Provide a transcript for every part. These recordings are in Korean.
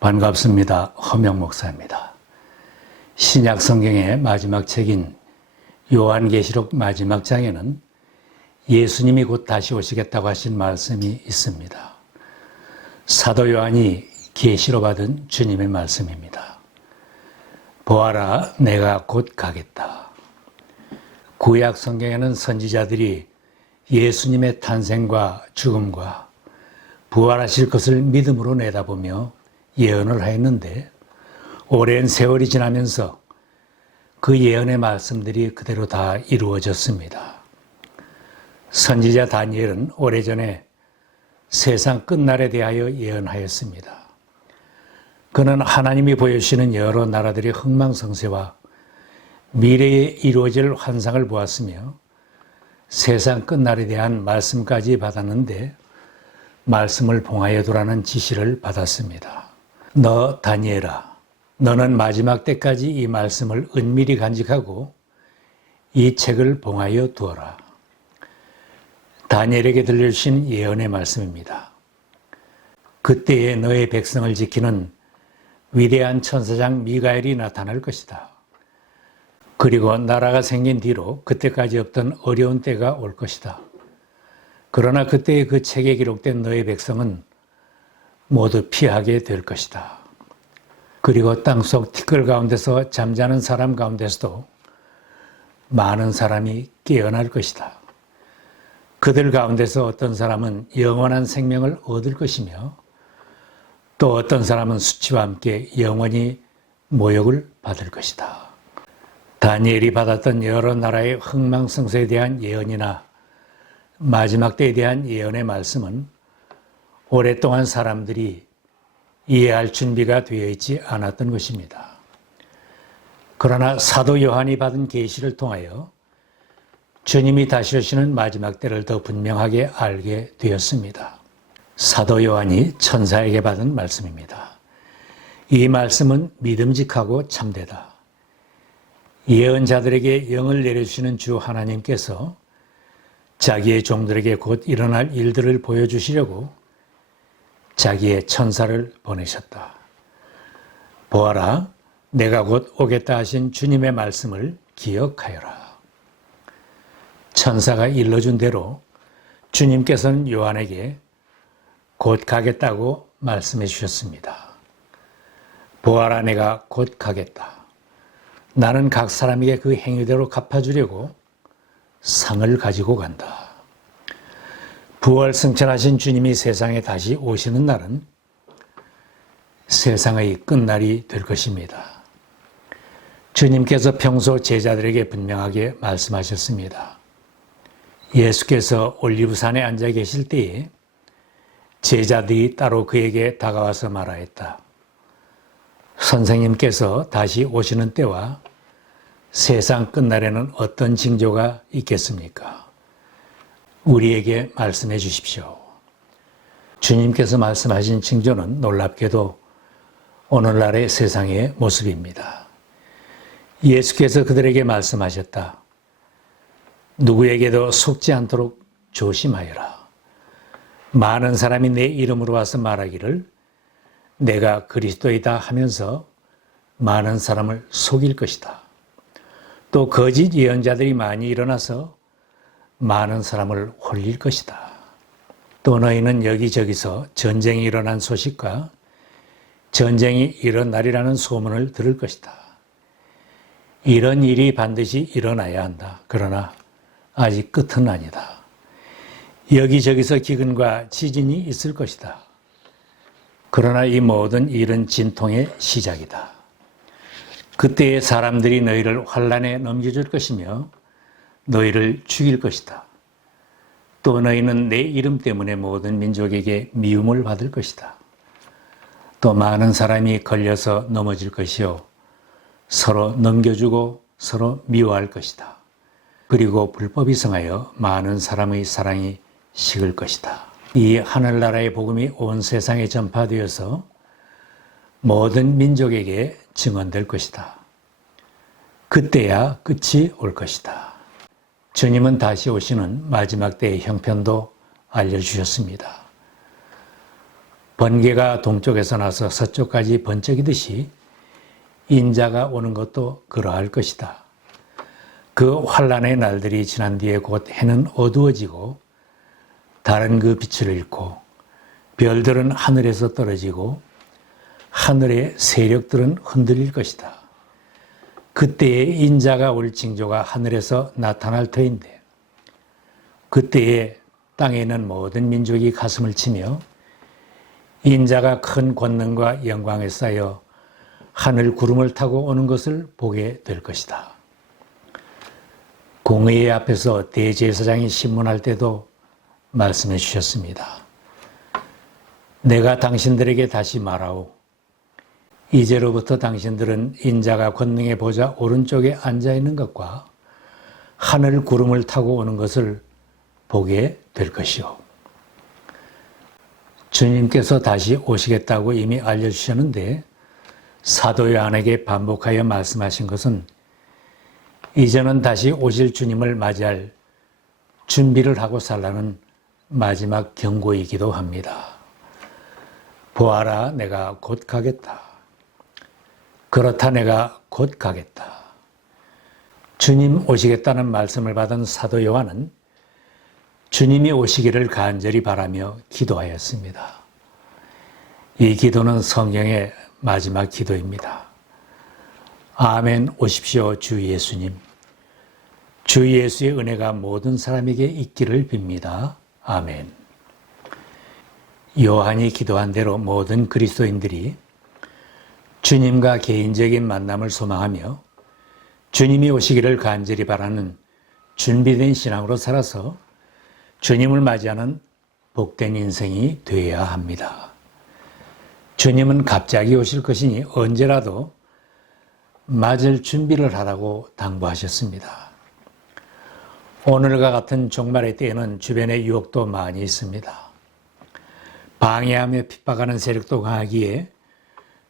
반갑습니다. 허명 목사입니다. 신약 성경의 마지막 책인 요한계시록 마지막 장에는 예수님이 곧 다시 오시겠다고 하신 말씀이 있습니다. 사도 요한이 계시로 받은 주님의 말씀입니다. 보아라, 내가 곧 가겠다. 구약 성경에는 선지자들이 예수님의 탄생과 죽음과 부활하실 것을 믿음으로 내다보며 예언을 하였는데, 오랜 세월이 지나면서 그 예언의 말씀들이 그대로 다 이루어졌습니다. 선지자 다니엘은 오래전에 세상 끝날에 대하여 예언하였습니다. 그는 하나님이 보여주시는 여러 나라들의 흥망성쇠와 미래에 이루어질 환상을 보았으며 세상 끝날에 대한 말씀까지 받았는데, 말씀을 봉하여 두라는 지시를 받았습니다. 너 다니엘아, 너는 마지막 때까지 이 말씀을 은밀히 간직하고 이 책을 봉하여 두어라. 다니엘에게 들려주신 예언의 말씀입니다. 그때에 너의 백성을 지키는 위대한 천사장 미가엘이 나타날 것이다. 그리고 나라가 생긴 뒤로 그때까지 없던 어려운 때가 올 것이다. 그러나 그때의 그 책에 기록된 너의 백성은 모두 피하게 될 것이다. 그리고 땅속 티끌 가운데서 잠자는 사람 가운데서도 많은 사람이 깨어날 것이다. 그들 가운데서 어떤 사람은 영원한 생명을 얻을 것이며 또 어떤 사람은 수치와 함께 영원히 모욕을 받을 것이다. 다니엘이 받았던 여러 나라의 흥망성쇠에 대한 예언이나 마지막 때에 대한 예언의 말씀은 오랫동안 사람들이 이해할 준비가 되어 있지 않았던 것입니다. 그러나 사도 요한이 받은 계시를 통하여 주님이 다시 오시는 마지막 때를 더 분명하게 알게 되었습니다. 사도 요한이 천사에게 받은 말씀입니다. 이 말씀은 믿음직하고 참되다. 예언자들에게 영을 내려주시는 주 하나님께서 자기의 종들에게 곧 일어날 일들을 보여주시려고 자기의 천사를 보내셨다. 보아라, 내가 곧 오겠다 하신 주님의 말씀을 기억하여라. 천사가 일러준 대로 주님께서는 요한에게 곧 가겠다고 말씀해 주셨습니다. 보아라, 내가 곧 가겠다. 나는 각 사람에게 그 행위대로 갚아주려고 상을 가지고 간다. 부활승천하신 주님이 세상에 다시 오시는 날은 세상의 끝날이 될 것입니다. 주님께서 평소 제자들에게 분명하게 말씀하셨습니다. 예수께서 올리브산에 앉아 계실 때에 제자들이 따로 그에게 다가와서 말하였다. 선생님께서 다시 오시는 때와 세상 끝날에는 어떤 징조가 있겠습니까? 우리에게 말씀해 주십시오. 주님께서 말씀하신 징조는 놀랍게도 오늘날의 세상의 모습입니다. 예수께서 그들에게 말씀하셨다. 누구에게도 속지 않도록 조심하여라. 많은 사람이 내 이름으로 와서 말하기를 내가 그리스도이다 하면서 많은 사람을 속일 것이다. 또 거짓 예언자들이 많이 일어나서 많은 사람을 홀릴 것이다. 또 너희는 여기저기서 전쟁이 일어난 소식과 전쟁이 일어나리라는 소문을 들을 것이다. 이런 일이 반드시 일어나야 한다. 그러나 아직 끝은 아니다. 여기저기서 기근과 지진이 있을 것이다. 그러나 이 모든 일은 진통의 시작이다. 그때에 사람들이 너희를 환난에 넘겨줄 것이며 너희를 죽일 것이다. 또 너희는 내 이름 때문에 모든 민족에게 미움을 받을 것이다. 또 많은 사람이 걸려서 넘어질 것이요 서로 넘겨주고 서로 미워할 것이다. 그리고 불법이 성하여 많은 사람의 사랑이 식을 것이다. 이 하늘나라의 복음이 온 세상에 전파되어서 모든 민족에게 증언될 것이다. 그때야 끝이 올 것이다. 주님은 다시 오시는 마지막 때의 형편도 알려주셨습니다. 번개가 동쪽에서 나서 서쪽까지 번쩍이듯이 인자가 오는 것도 그러할 것이다. 그 환란의 날들이 지난 뒤에 곧 해는 어두워지고 달은 그 빛을 잃고 별들은 하늘에서 떨어지고 하늘의 세력들은 흔들릴 것이다. 그때에 인자가 올 징조가 하늘에서 나타날 터인데 그때에 땅에 있는 모든 민족이 가슴을 치며 인자가 큰 권능과 영광에 쌓여 하늘 구름을 타고 오는 것을 보게 될 것이다. 공의 앞에서 대제사장이 신문할 때도 말씀해 주셨습니다. 내가 당신들에게 다시 말하오. 이제로부터 당신들은 인자가 권능의 보좌 오른쪽에 앉아 있는 것과 하늘 구름을 타고 오는 것을 보게 될 것이요. 주님께서 다시 오시겠다고 이미 알려주셨는데 사도 요한에게 반복하여 말씀하신 것은 이제는 다시 오실 주님을 맞이할 준비를 하고 살라는 마지막 경고이기도 합니다. 보아라, 내가 곧 가겠다. 그렇다, 내가 곧 가겠다. 주님 오시겠다는 말씀을 받은 사도 요한은 주님이 오시기를 간절히 바라며 기도하였습니다. 이 기도는 성경의 마지막 기도입니다. 아멘 오십시오 주 예수님. 주 예수의 은혜가 모든 사람에게 있기를 빕니다. 아멘. 요한이 기도한 대로 모든 그리스도인들이 주님과 개인적인 만남을 소망하며 주님이 오시기를 간절히 바라는 준비된 신앙으로 살아서 주님을 맞이하는 복된 인생이 되어야 합니다. 주님은 갑자기 오실 것이니 언제라도 맞을 준비를 하라고 당부하셨습니다. 오늘과 같은 종말의 때에는 주변에 유혹도 많이 있습니다. 방해하며 핍박하는 세력도 강하기에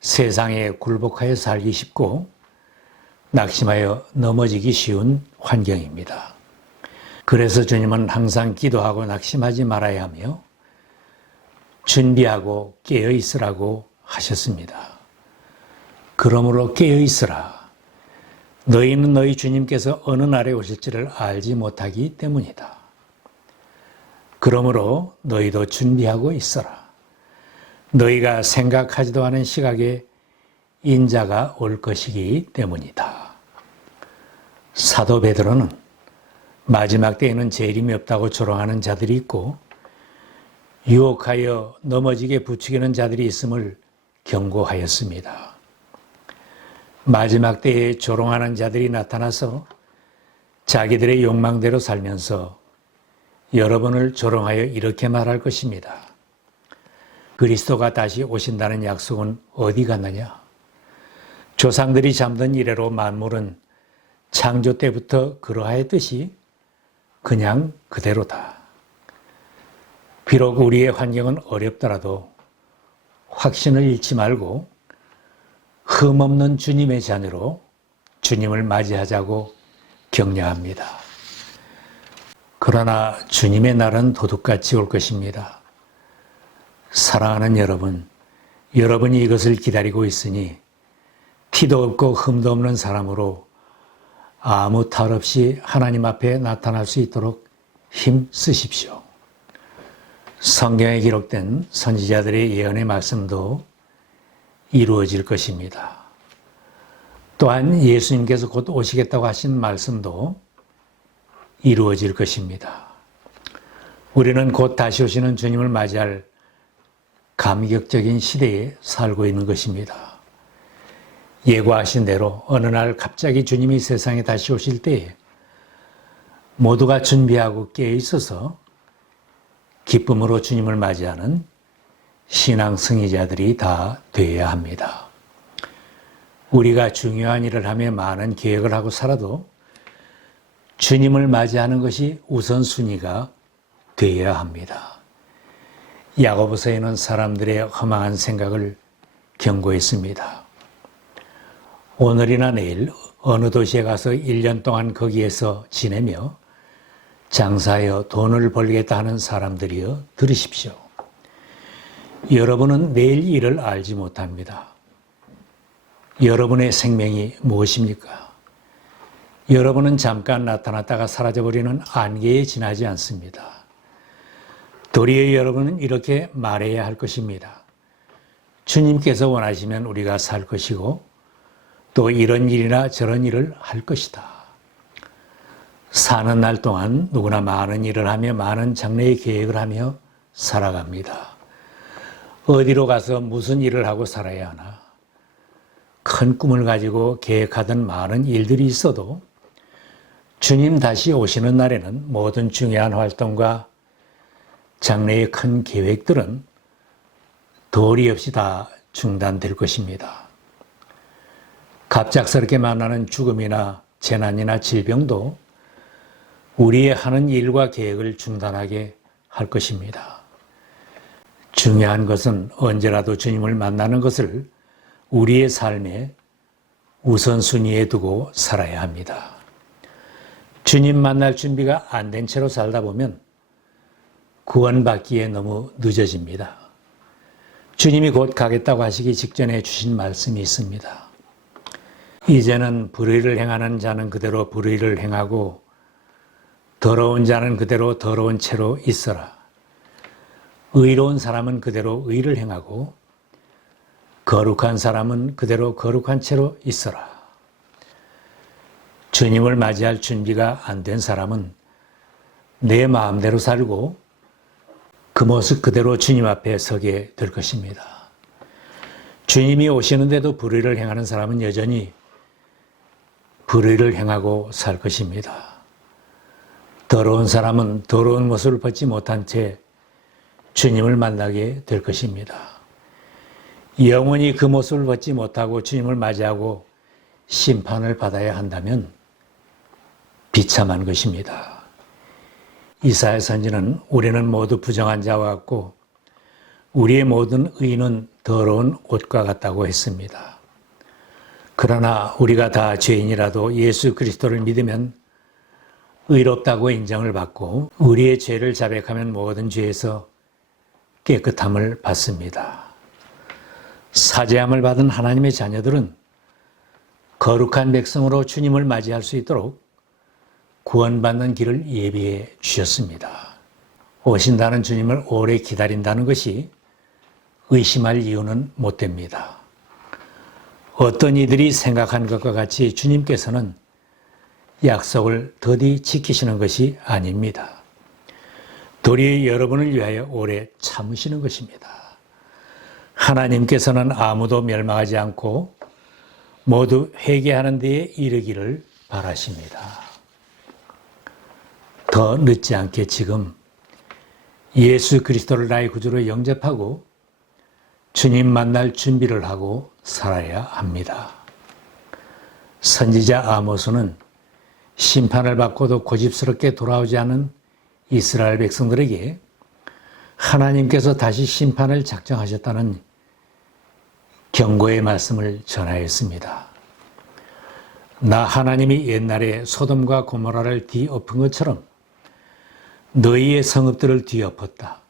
세상에 굴복하여 살기 쉽고 낙심하여 넘어지기 쉬운 환경입니다. 그래서 주님은 항상 기도하고 낙심하지 말아야 하며 준비하고 깨어 있으라고 하셨습니다. 그러므로 깨어 있으라. 너희는 너희 주님께서 어느 날에 오실지를 알지 못하기 때문이다. 그러므로 너희도 준비하고 있어라. 너희가 생각하지도 않은 시각에 인자가 올 것이기 때문이다. 사도 베드로는 마지막 때에는 재림이 없다고 조롱하는 자들이 있고 유혹하여 넘어지게 부추기는 자들이 있음을 경고하였습니다. 마지막 때에 조롱하는 자들이 나타나서 자기들의 욕망대로 살면서 여러분을 조롱하여 이렇게 말할 것입니다. 그리스도가 다시 오신다는 약속은 어디 갔느냐? 조상들이 잠든 이래로 만물은 창조 때부터 그러하였듯이 그냥 그대로다. 비록 우리의 환경은 어렵더라도 확신을 잃지 말고 흠없는 주님의 자녀로 주님을 맞이하자고 격려합니다. 그러나 주님의 날은 도둑같이 올 것입니다. 사랑하는 여러분, 여러분이 이것을 기다리고 있으니 티도 없고 흠도 없는 사람으로 아무 탈 없이 하나님 앞에 나타날 수 있도록 힘 쓰십시오. 성경에 기록된 선지자들의 예언의 말씀도 이루어질 것입니다. 또한 예수님께서 곧 오시겠다고 하신 말씀도 이루어질 것입니다. 우리는 곧 다시 오시는 주님을 맞이할 감격적인 시대에 살고 있는 것입니다. 예고하신 대로 어느 날 갑자기 주님이 세상에 다시 오실 때에 모두가 준비하고 깨어 있어서 기쁨으로 주님을 맞이하는 신앙 승리자들이 다 되어야 합니다. 우리가 중요한 일을 하며 많은 계획을 하고 살아도 주님을 맞이하는 것이 우선순위가 되어야 합니다. 야고보서에는 사람들의 허망한 생각을 경고했습니다. 오늘이나 내일 어느 도시에 가서 1년 동안 거기에서 지내며 장사하여 돈을 벌겠다 하는 사람들이여 들으십시오. 여러분은 내일 일을 알지 못합니다. 여러분의 생명이 무엇입니까? 여러분은 잠깐 나타났다가 사라져버리는 안개에 지나지 않습니다. 도리어 여러분은 이렇게 말해야 할 것입니다. 주님께서 원하시면 우리가 살 것이고 또 이런 일이나 저런 일을 할 것이다. 사는 날 동안 누구나 많은 일을 하며 많은 장래의 계획을 하며 살아갑니다. 어디로 가서 무슨 일을 하고 살아야 하나? 큰 꿈을 가지고 계획하던 많은 일들이 있어도 주님 다시 오시는 날에는 모든 중요한 활동과 장래의 큰 계획들은 도리 없이 다 중단될 것입니다. 갑작스럽게 만나는 죽음이나 재난이나 질병도 우리의 하는 일과 계획을 중단하게 할 것입니다. 중요한 것은 언제라도 주님을 만나는 것을 우리의 삶의 우선순위에 두고 살아야 합니다. 주님 만날 준비가 안 된 채로 살다 보면 구원받기에 너무 늦어집니다. 주님이 곧 가겠다고 하시기 직전에 주신 말씀이 있습니다. 이제는 불의를 행하는 자는 그대로 불의를 행하고 더러운 자는 그대로 더러운 채로 있어라. 의로운 사람은 그대로 의를 행하고 거룩한 사람은 그대로 거룩한 채로 있어라. 주님을 맞이할 준비가 안 된 사람은 내 마음대로 살고 그 모습 그대로 주님 앞에 서게 될 것입니다. 주님이 오시는데도 불의를 행하는 사람은 여전히 불의를 행하고 살 것입니다. 더러운 사람은 더러운 모습을 벗지 못한 채 주님을 만나게 될 것입니다. 영원히 그 모습을 벗지 못하고 주님을 맞이하고 심판을 받아야 한다면 비참한 것입니다. 이사야 선지는 우리는 모두 부정한 자와 같고 우리의 모든 의는 더러운 옷과 같다고 했습니다. 그러나 우리가 다 죄인이라도 예수 그리스도를 믿으면 의롭다고 인정을 받고 우리의 죄를 자백하면 모든 죄에서 깨끗함을 받습니다. 사죄함을 받은 하나님의 자녀들은 거룩한 백성으로 주님을 맞이할 수 있도록 구원받는 길을 예비해 주셨습니다. 오신다는 주님을 오래 기다린다는 것이 의심할 이유는 못 됩니다. 어떤 이들이 생각한 것과 같이 주님께서는 약속을 더디 지키시는 것이 아닙니다. 도리어 여러분을 위하여 오래 참으시는 것입니다. 하나님께서는 아무도 멸망하지 않고 모두 회개하는 데에 이르기를 바라십니다. 더 늦지 않게 지금 예수 그리스도를 나의 구주로 영접하고 주님 만날 준비를 하고 살아야 합니다. 선지자 아모스는 심판을 받고도 고집스럽게 돌아오지 않은 이스라엘 백성들에게 하나님께서 다시 심판을 작정하셨다는 경고의 말씀을 전하였습니다. 나 하나님이 옛날에 소돔과 고모라를 뒤엎은 것처럼 너희의 성읍들을 뒤엎었다.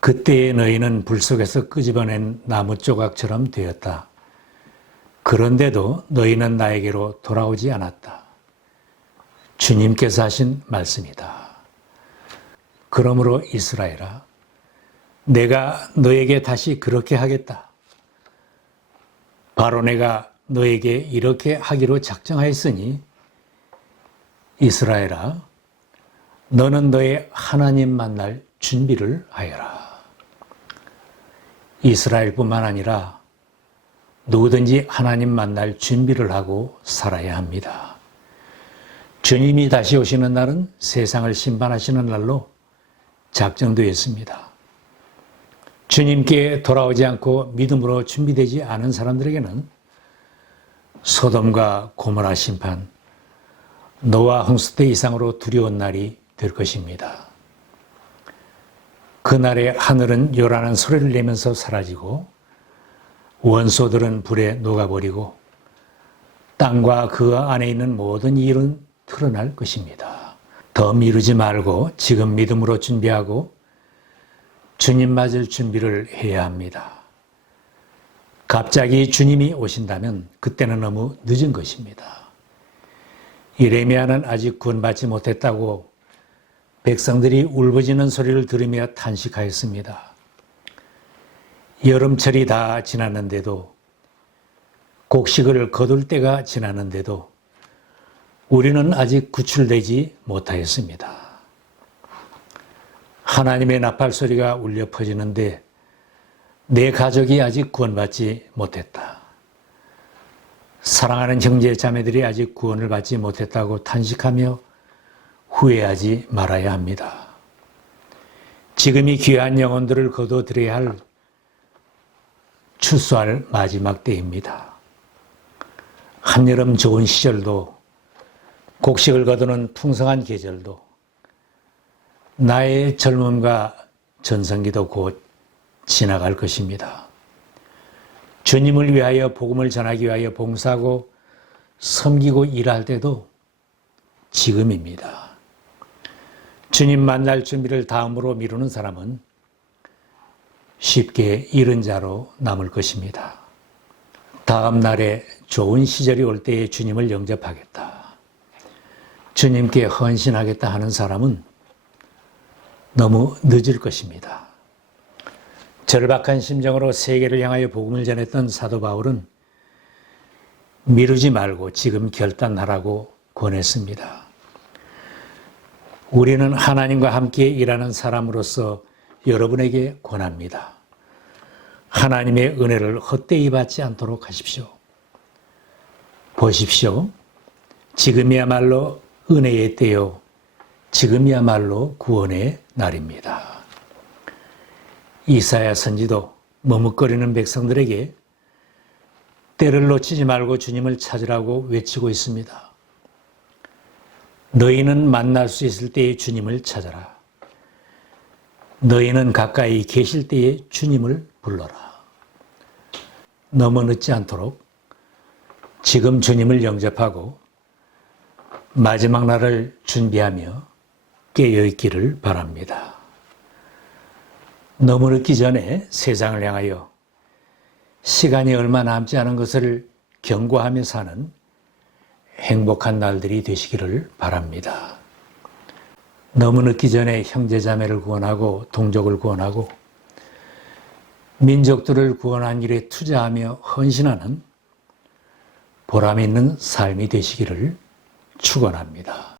그때의 너희는 불 속에서 끄집어낸 나무 조각처럼 되었다. 그런데도 너희는 나에게로 돌아오지 않았다. 주님께서 하신 말씀이다. 그러므로 이스라엘아, 내가 너에게 다시 그렇게 하겠다. 바로 내가 너에게 이렇게 하기로 작정하였으니 이스라엘아, 너는 너의 하나님 만날 준비를 하여라. 이스라엘뿐만 아니라 누구든지 하나님 만날 준비를 하고 살아야 합니다. 주님이 다시 오시는 날은 세상을 심판하시는 날로 작정되어 있습니다. 주님께 돌아오지 않고 믿음으로 준비되지 않은 사람들에게는 소돔과 고모라 심판, 노아 홍수 때 이상으로 두려운 날이 될 것입니다. 그날에 하늘은 요란한 소리를 내면서 사라지고 원소들은 불에 녹아버리고 땅과 그 안에 있는 모든 일은 드러날 것입니다. 더 미루지 말고 지금 믿음으로 준비하고 주님 맞을 준비를 해야 합니다. 갑자기 주님이 오신다면 그때는 너무 늦은 것입니다. 예레미야는 아직 구원받지 못했다고 백성들이 울부짖는 소리를 들으며 탄식하였습니다. 여름철이 다 지났는데도, 곡식을 거둘 때가 지났는데도 우리는 아직 구출되지 못하였습니다. 하나님의 나팔 소리가 울려 퍼지는데 내 가족이 아직 구원받지 못했다. 사랑하는 형제 자매들이 아직 구원을 받지 못했다고 탄식하며 후회하지 말아야 합니다. 지금이 귀한 영혼들을 거둬들여야 할 추수할 마지막 때입니다. 한여름 좋은 시절도, 곡식을 거두는 풍성한 계절도, 나의 젊음과 전성기도 곧 지나갈 것입니다. 주님을 위하여 복음을 전하기 위하여 봉사하고 섬기고 일할 때도 지금입니다. 주님 만날 준비를 다음으로 미루는 사람은 쉽게 잃은 자로 남을 것입니다. 다음 날에 좋은 시절이 올 때에 주님을 영접하겠다, 주님께 헌신하겠다 하는 사람은 너무 늦을 것입니다. 절박한 심정으로 세계를 향하여 복음을 전했던 사도 바울은 미루지 말고 지금 결단하라고 권했습니다. 우리는 하나님과 함께 일하는 사람으로서 여러분에게 권합니다. 하나님의 은혜를 헛되이 받지 않도록 하십시오. 보십시오. 지금이야말로 은혜의 때요, 지금이야말로 구원의 날입니다. 이사야 선지도 머뭇거리는 백성들에게 때를 놓치지 말고 주님을 찾으라고 외치고 있습니다. 너희는 만날 수 있을 때에 주님을 찾아라. 너희는 가까이 계실 때에 주님을 불러라. 너무 늦지 않도록 지금 주님을 영접하고 마지막 날을 준비하며 깨어있기를 바랍니다. 너무 늦기 전에 세상을 향하여 시간이 얼마 남지 않은 것을 경고하며 사는 행복한 날들이 되시기를 바랍니다. 너무 늦기 전에 형제자매를 구원하고 동족을 구원하고 민족들을 구원한 일에 투자하며 헌신하는 보람 있는 삶이 되시기를 축원합니다.